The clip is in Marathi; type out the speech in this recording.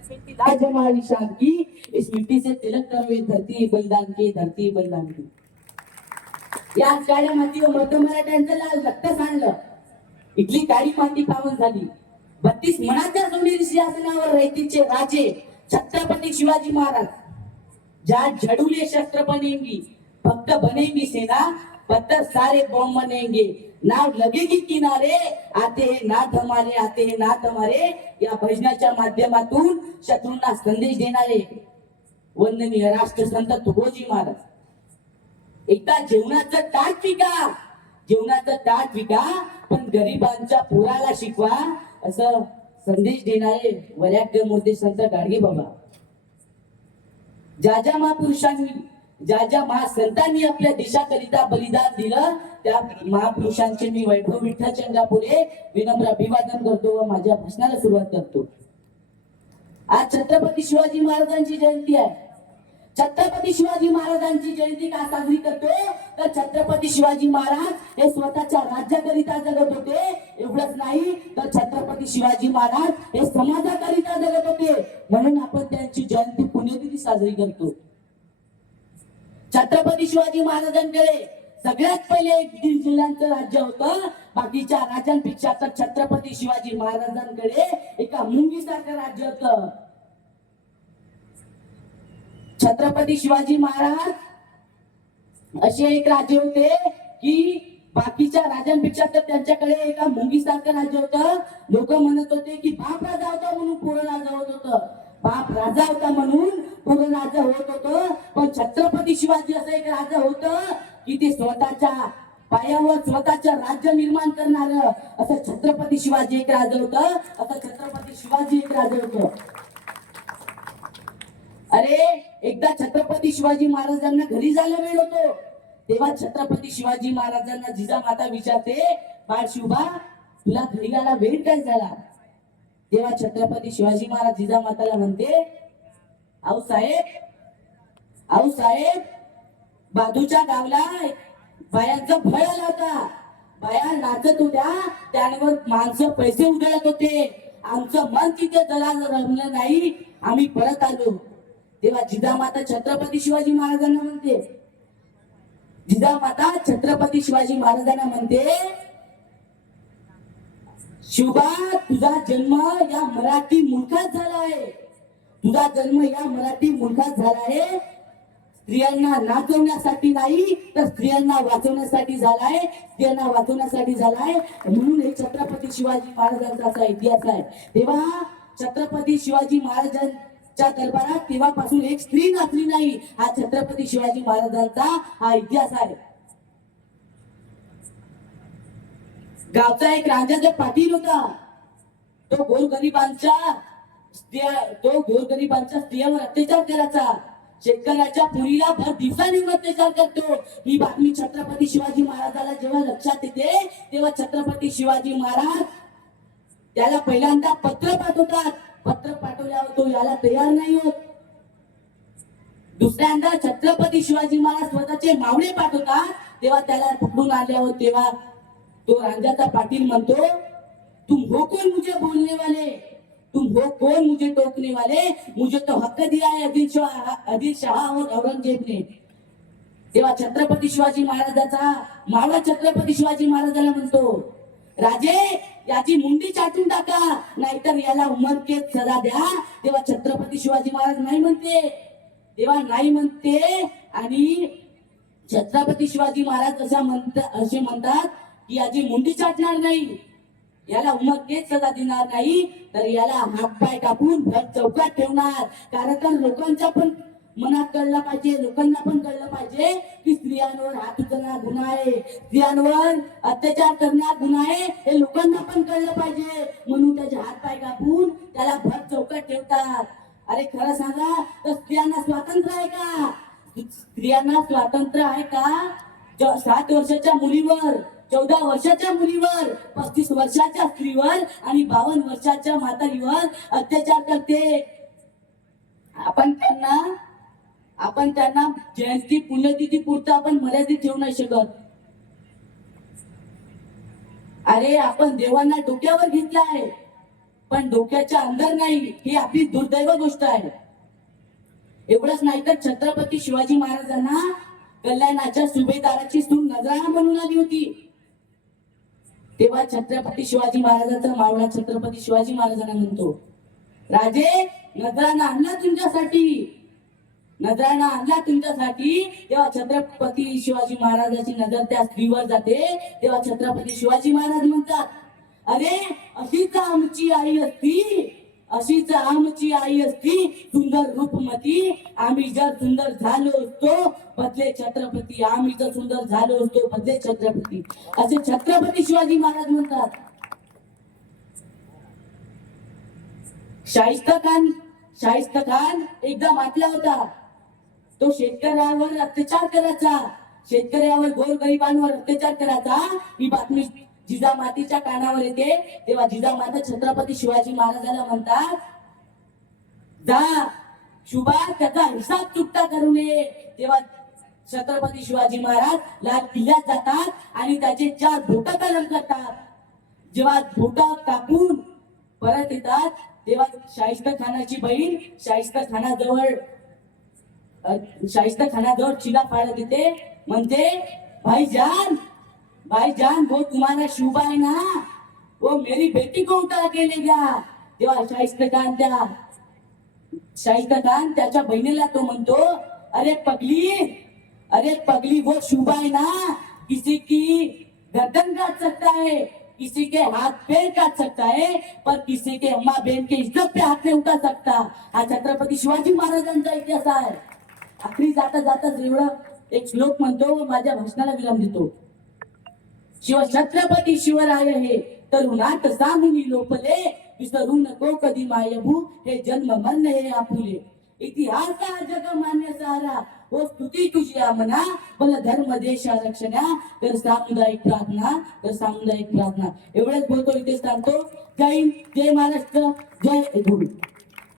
हमारी शान की, इस मिट्टी से तिलक कर हुए धरती बलिदान की, धरती बलिदान की. या काळ्या मातीवर मर्द मराठ्यांचं लाल रक्त सांडलं. इथली काळी माती पावन झाली. 32 मनाच्या सोनेरी सिंहासनावर रयतीचे राजे छत्रपती शिवाजी महाराज. जा झड़ूले शस्त्र बनेंगी, भक्त बनेंगी सेना, पत्थर सारे बॉम्ब बनेंगे, नाव लगेगी किनारे, आते हैं नाथ हमारे, आते हैं नाथ हमारे. या भजनाच्या माध्यमातून शत्रूंना संदेश देणारे वंदनीय राष्ट्रसंत तुकोजी महाराज. एकदा जेवणाचं ताट विका, जेवणाचं ताट विका, पण गरिबांच्या पोराला शिकवा, असं संदेश देणारे वैराग्य मोठे संत गाडगे बाबा. ज्या ज्या महापुरुषांनी, ज्या ज्या महासंतांनी आपल्या देशाकरिता बलिदान दिलं, त्या महापुरुषांचे मी वैभव विठ्ठल चंद्रापुरे विनम्र अभिवादन करतो व माझ्या भाषणाला सुरुवात करतो. आज छत्रपती शिवाजी महाराजांची जयंती आहे. छत्रपती शिवाजी महाराजांची जयंती का साजरी करतो, तर छत्रपती शिवाजी महाराज हे स्वतःच्या राज्याकरिता जगत होते. एवढंच नाही तर छत्रपती शिवाजी महाराज हे समाजाकरिता जगत होते. म्हणून आपण त्यांची जयंती पुण्यतिथी साजरी करतो. छत्रपती शिवाजी महाराजांकडे सगळ्यात पहिले 1 जिल्ह्यांचं राज्य होतं. बाकीच्या राज्यांपेक्षा तर छत्रपती शिवाजी महाराजांकडे एका मुंगीसारखं राज्य होतं. छत्रपती शिवाजी महाराज असे एक राजे होते की बाकीच्या राजांपेक्षा तर त्यांच्याकडे एका मुंगीसारखं राज्य होतं. लोक म्हणत होते की बाप राजा होता म्हणून पूर्ण राजा होत होतं, बाप राजा होता म्हणून पूर्ण राजा होत होतं. पण छत्रपती शिवाजी असं एक राजा होतं की ते स्वतःच्या पायावर स्वतःचं राज्य निर्माण करणार असं छत्रपती शिवाजी एक राजा होतं. असं छत्रपती शिवाजी एक राजा होतं. अरे एकदा छत्रपती शिवाजी महाराजांना घरी जायला वेळ होतो, तेव्हा छत्रपती शिवाजी महाराजांना जिजामाता विचारते, बाळ शिवबा तुला घरी जायला वेळ काय झाला. तेव्हा छत्रपती शिवाजी महाराज जिजामाताला म्हणते, आऊ साहेब बाजूच्या गावला बायांचा भय आला होता, बाया नाचत होत्या, त्यांवर माणसं पैसे उधळत होते, आमचं मन तिथे जरा रमलं नाही, आम्ही परत आलो. तेव्हा जिजामाता छत्रपती शिवाजी महाराजांना म्हणते, जिजामाता छत्रपती शिवाजी महाराजांना म्हणते, शिवबा तुझा जन्म या मराठी मुलखात झाला आहे, तुझा जन्म या मराठी मुलखात झाला आहे. स्त्रियांना नाचवण्यासाठी नाही तर स्त्रियांना वाचवण्यासाठी झालाय, स्त्रियांना वाचवण्यासाठी झालाय. म्हणून हे छत्रपती शिवाजी महाराजांचा असा इतिहास आहे. तेव्हा छत्रपती शिवाजी महाराजांच्या दरबारात तेव्हापासून एक स्त्री नाचली नाही. हा छत्रपती शिवाजी महाराजांचा हा इतिहास आहे. गावचा एक राजाचा पाटील होता, तो गोरगरिबांच्या स्त्रियांवर अत्याचार करायचा. शेतकऱ्याच्या पुरीला भर दिवसांनी अत्याचार करतो. ही बातमी छत्रपती शिवाजी महाराजाला जेव्हा लक्षात येते, तेव्हा छत्रपती शिवाजी महाराज त्याला पहिल्यांदा पत्र पाठवतात. पत्र पाठवल्यावर तो याला तयार नाही होत. दुसऱ्यांदा छत्रपती शिवाजी महाराज स्वतःचे मावळे पाठवतात. तेव्हा त्याला पकडून आल्यावर तेव्हा तो राजाचा पाटील म्हणतो, तुम हो कौन मुझे बोलने वाले, तुम हो कौन मुझे टोकने वाले, मुझे तो हक्क दिया है आदिल शाह और औरंगजेब ने. तेव्हा छत्रपती शिवाजी महाराजाचा मावळा छत्रपती शिवाजी महाराजाला म्हणतो, राजे याची मुंडी चाटून टाका, नाहीतर याला उमरकेद सजा द्या. तेव्हा छत्रपती शिवाजी महाराज नाही म्हणते, तेव्हा नाही म्हणते. आणि छत्रपती शिवाजी महाराज असे म्हणतात की याची मुंडी चाटणार नाही, याला उमरकेद सजा देणार नाही, तर याला हातपाय कापून भर चौकात ठेवणार. कारण तर लोकांच्या पण मनात कळलं पाहिजे, लोकांना पण कळलं पाहिजे की स्त्रियांवर हात उचलणं गुन्हा आहे, स्त्रियांवर अत्याचार करणं गुन्हा आहे, हे लोकांना पण कळलं पाहिजे. म्हणून त्याचे हातपाय कापून त्याला भर चौकात ठेवतात. अरे खरं सांगा तर स्त्रियांना स्वातंत्र्य आहे का? स्त्रियांना स्वातंत्र्य आहे का? 7 वर्षाच्या मुलीवर, 14 वर्षाच्या मुलीवर, 35 वर्षाच्या स्त्रीवर आणि 52 वर्षाच्या म्हातारीवर अत्याचार करते. आपण त्यांना जयंती पुण्यतिथी पुरता आपण मर्यादित ठेवू नाही शकत. अरे आपण देवांना डोक्यावर घेतलाय, पण डोक्याच्या अंदर नाही, ही आपली दुर्दैव गोष्ट आहे. एवढंच नाही तर छत्रपती शिवाजी महाराजांना कल्याणाच्या सुभेदाराची सून नजराणा म्हणून आली होती. तेव्हा छत्रपती शिवाजी महाराजांचा मावळा छत्रपती शिवाजी महाराजांना म्हणतो, राजे नजराणा आणला तुमच्यासाठी, नजराणा आणला तुमच्यासाठी. तेव्हा छत्रपती शिवाजी महाराजांची नजर त्या स्त्रीवर जाते. तेव्हा छत्रपती शिवाजी महाराज म्हणतात, अरे अशीच आमची आई असती, अशीच आमची आई असती सुंदर रूपमती, आम्ही जर सुंदर झालो असतो बदले छत्रपती, आम्ही जर सुंदर झालो असतो बदले छत्रपती, असे छत्रपती शिवाजी महाराज म्हणतात. शाहिस्ता खान एकदा मातला होता. तो शेतकऱ्यावर अत्याचार करायचा, शेतकऱ्यावर गोरगरिबांवर अत्याचार करायचा. ही बातमी जिजामातीच्या कानावर येते. तेव्हा जिजामाता छत्रपती शिवाजी महाराजांना म्हणतात, जा शुभा त्याचा हिसाब चुकता करू नये. तेव्हा छत्रपती शिवाजी महाराज लाल किल्ल्यात जातात आणि त्याचे 4 बोटा कलम करतात. जेव्हा बोटा कापून परत येतात तेव्हा शाहिस्ता खानाची बहीण शाहिस्ता खानाजवळ चिला फाडत येते. म्हणते, भाईजान वो तुम्हारा शुभा है ना, वो मेरी बेटी को उतार के ले गया. तेव्हा शाहिस्ता खान त्याच्या बहिणीला तो म्हणतो, अरे पगली वो शुभा है ना, किसी की गर्दन काट सकता है, किसी के हाथ पैर काट सकता है, पर किसी के अम्मा बहन के इज्जत पे हाथ नहीं उठा सकता. हा छत्रपती शिवाजी महाराजांचा इतिहास आहे. आखरी जाता जाता एवढं एक श्लोक म्हणतो व माझ्या भाषणाला विराम देतो. छत्रपती शिवराय हे तरुणात सामुनी लोपले, विसरू नको कधी मायभू हे जन्म मरण हे आपुले. इतिहासा जग मान्य सारा हो स्तुती तुझी आमना, बल धर्म देश रक्षणा तर सामुदायिक प्रार्थना. एवढेच बोलतो, इथेच थांबतो. जय हिंद, जय महाराष्ट्र, जय गुरु.